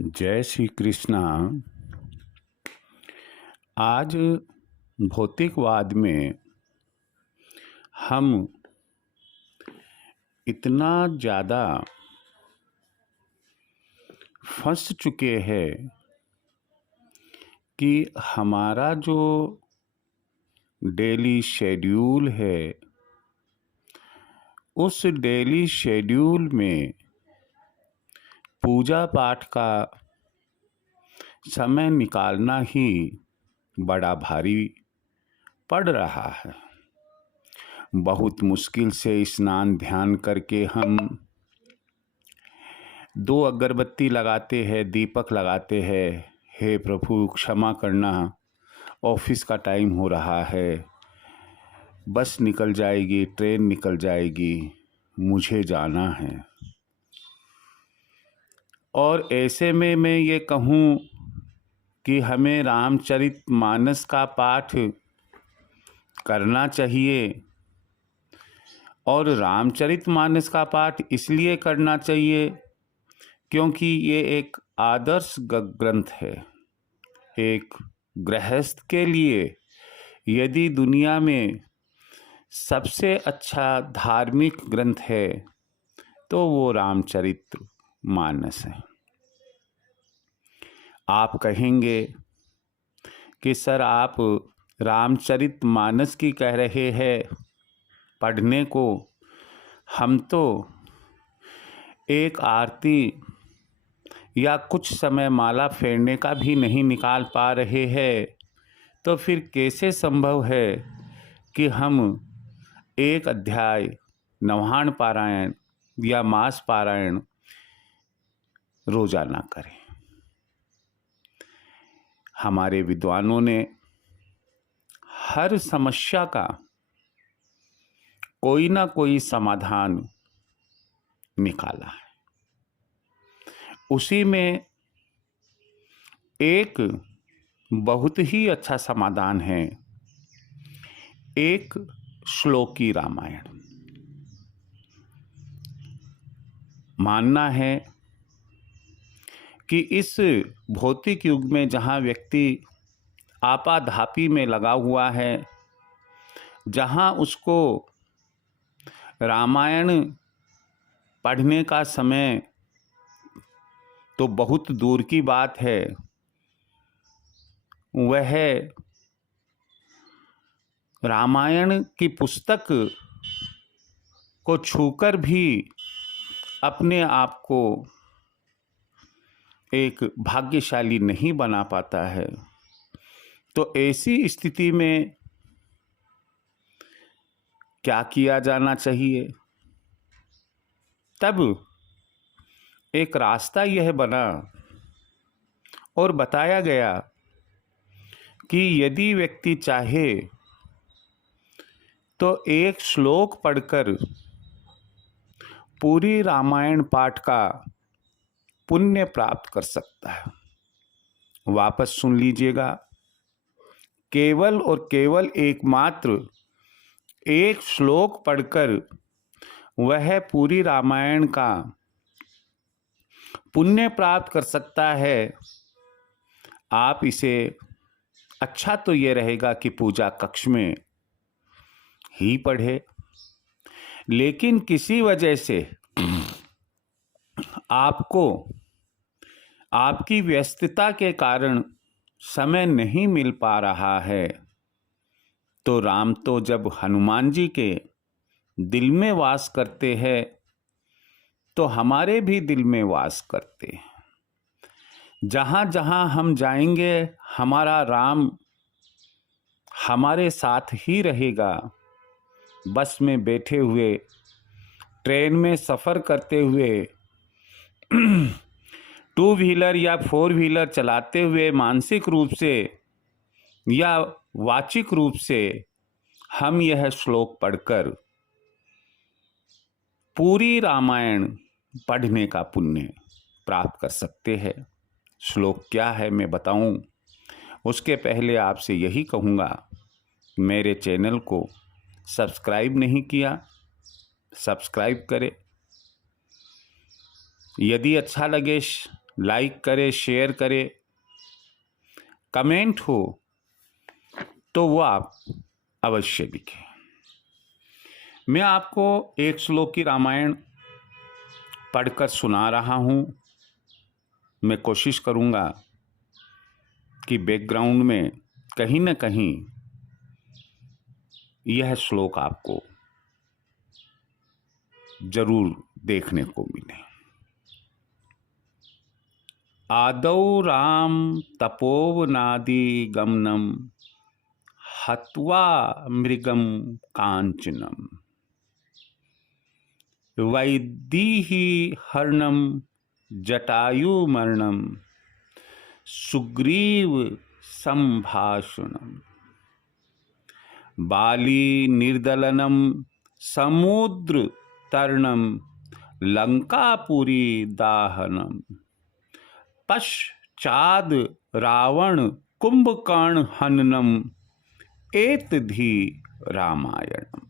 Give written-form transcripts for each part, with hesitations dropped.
जय श्री कृष्णा। आज भौतिकवाद में हम इतना ज़्यादा फंस चुके हैं कि हमारा जो डेली शेड्यूल है, उस डेली शेड्यूल में पूजा पाठ का समय निकालना ही बड़ा भारी पड़ रहा है। बहुत मुश्किल से स्नान ध्यान करके हम 2 अगरबत्ती लगाते हैं, दीपक लगाते हैं। हे प्रभु क्षमा करना, ऑफिस का टाइम हो रहा है, बस निकल जाएगी, ट्रेन निकल जाएगी, मुझे जाना है। और ऐसे में मैं ये कहूँ कि हमें रामचरितमानस का पाठ करना चाहिए। और रामचरितमानस का पाठ इसलिए करना चाहिए क्योंकि ये एक आदर्श ग्रंथ है। एक गृहस्थ के लिए यदि दुनिया में सबसे अच्छा धार्मिक ग्रंथ है तो वो रामचरितमानस है। आप कहेंगे कि सर आप रामचरितमानस की कह रहे हैं पढ़ने को, हम तो एक आरती या कुछ समय माला फेरने का भी नहीं निकाल पा रहे हैं, तो फिर कैसे संभव है कि हम एक अध्याय नवाहन पारायण या मास पारायण रोजाना करें। हमारे विद्वानों ने हर समस्या का कोई ना कोई समाधान निकाला है। उसी में एक बहुत ही अच्छा समाधान है, एक श्लोकी रामायण। मानना है कि इस भौतिक युग में जहाँ व्यक्ति आपाधापी में लगा हुआ है, जहाँ उसको रामायण पढ़ने का समय तो बहुत दूर की बात है, वह रामायण की पुस्तक को छूकर भी अपने आप को एक भाग्यशाली नहीं बना पाता है। तो ऐसी स्थिति में क्या किया जाना चाहिए? तब एक रास्ता यह बना और बताया गया कि यदि व्यक्ति चाहे तो एक श्लोक पढ़कर पूरी रामायण पाठ का पुण्य प्राप्त कर सकता है। वापस सुन लीजिएगा, केवल और केवल एकमात्र एक श्लोक पढ़कर वह पूरी रामायण का पुण्य प्राप्त कर सकता है। आप इसे अच्छा तो ये रहेगा कि पूजा कक्ष में ही पढ़े, लेकिन किसी वजह से आपको आपकी व्यस्तता के कारण समय नहीं मिल पा रहा है, तो राम तो जब हनुमान जी के दिल में वास करते हैं तो हमारे भी दिल में वास करते हैं। जहाँ जहाँ हम जाएंगे हमारा राम हमारे साथ ही रहेगा। बस में बैठे हुए, ट्रेन में सफ़र करते हुए, 2 व्हीलर या 4 व्हीलर चलाते हुए मानसिक रूप से या वाचिक रूप से हम यह श्लोक पढ़कर पूरी रामायण पढ़ने का पुण्य प्राप्त कर सकते हैं। श्लोक क्या है मैं बताऊं, उसके पहले आपसे यही कहूँगा, मेरे चैनल को सब्सक्राइब नहीं किया, सब्सक्राइब करें। यदि अच्छा लगे लाइक करे, शेयर करे, कमेंट हो तो वो आप अवश्य लिखें। मैं आपको एक श्लोक की रामायण पढ़कर सुना रहा हूँ। मैं कोशिश करूँगा कि बैकग्राउंड में कहीं न कहीं यह श्लोक आपको जरूर देखने को मिले। आदौ राम तपोवनादि गमनम हत्वा मृगम कांचनम वैदीहि हर्णम जटायुमर्णम सुग्रीव संभाषणम बाली निर्दलनम समुद्र तरणम लंकापुरी दाहनम पश्चाद रावण कुंभकर्ण हननम एतद्धि रामायणम।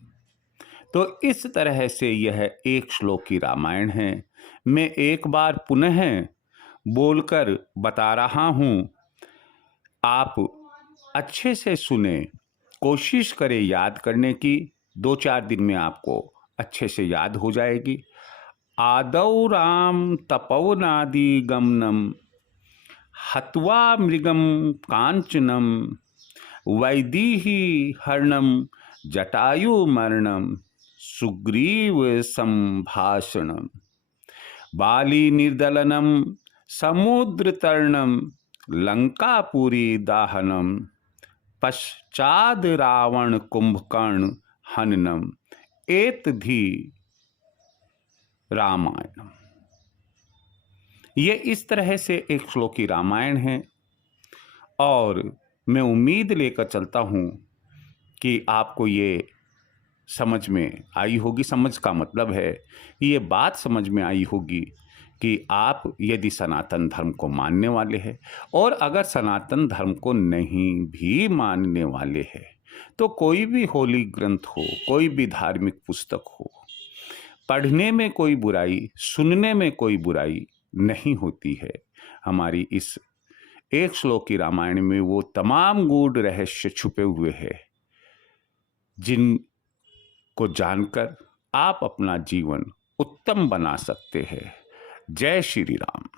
तो इस तरह से यह एक श्लोक की रामायण है। मैं एक बार पुनः बोलकर बता रहा हूँ, आप अच्छे से सुने, कोशिश करें याद करने की। 2-4 दिन में आपको अच्छे से याद हो जाएगी। आदौ राम तपोवनादि गमनम हत्वा मृगम कांचनम वैदीहि हर्णम जटायुमर्णम सुग्रीव संभाषणम बाली निर्दलनम समुद्र तरणम लंकापुरी दाहनम पश्चाद रावण कुंभकर्ण हननम एतद्धि रामायणम। ये इस तरह से एक श्लोक की रामायण है और मैं उम्मीद लेकर चलता हूँ कि आपको ये समझ में आई होगी। समझ का मतलब है, ये बात समझ में आई होगी कि आप यदि सनातन धर्म को मानने वाले हैं, और अगर सनातन धर्म को नहीं भी मानने वाले हैं तो कोई भी होली ग्रंथ हो, कोई भी धार्मिक पुस्तक हो, पढ़ने में कोई बुराई, सुनने में कोई बुराई नहीं होती है। हमारी इस एक श्लोक की रामायण में वो तमाम गूढ़ रहस्य छुपे हुए हैं जिनको जानकर आप अपना जीवन उत्तम बना सकते हैं। जय श्री राम।